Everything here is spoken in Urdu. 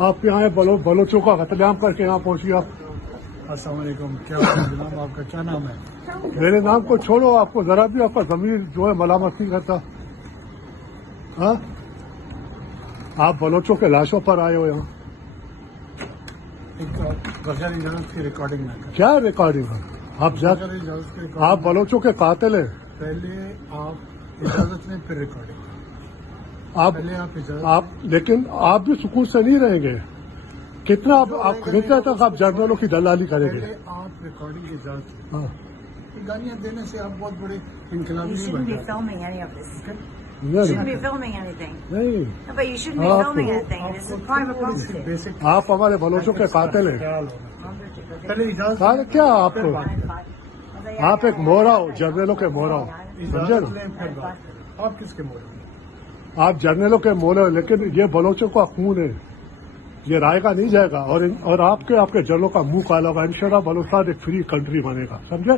آپ یہاں بلوچوں کا قتل عام کر کے یہاں پہنچیے آپ. السلام علیکم. کیا حال ہے جناب؟ آپ کا کیا نام ہے؟ میرے نام کو چھوڑو, آپ کو ذرا بھی آپ کا ضمیر جو ہے ملامت نہیں کرتا. ہاں, آپ بلوچوں کے لاشوں پر آئے ہو یہاں. بغیر اجازت کی ریکارڈنگ نہ کریں. کیا ریکارڈنگ ہے؟ بغیر اجازت کی آپ بلوچوں کے قاتل ہیں. پہلے آپ اجازت لیں پھر ریکارڈنگ. پہلے آپ اجازت آپ لیکن آپ بھی سکون سے نہیں رہیں گے. کتنا تک آپ جرنلوں کی دلالی کریں گے؟ پہلے آپ ریکارڈنگ کی اجازت لیں. ہاں, گالیاں دینے سے آپ بہت بڑے انقلابی You نہیں shouldn't بن be جاتے. filming any of this. You نہیں shouldn't be filming anything. نہیں, No, but you shouldn't be آپ filming کو- anything. This is private property. Basic آپ ہمارے بلوچوں کے قاتل ہیں. پہلے اجازت سارے کیا آپ پھر کو, بات کریں. آپ ایک مورا ہو, جرنلوں کے مورا ہو, سمجھے اجازت نا؟ لیں پھر بات کریں. آپ کس کے موڑ ہیں؟ آپ جرنلوں کے مورا ہو, لیکن یہ بلوچوں کا خون ہے, یہ رائے گا نہیں جائے گا. اور آپ کے جرنلوں کا منہ کالا ہوگا. انشاءاللہ بلوچستان ایک فری کنٹری بنے گا, سمجھے؟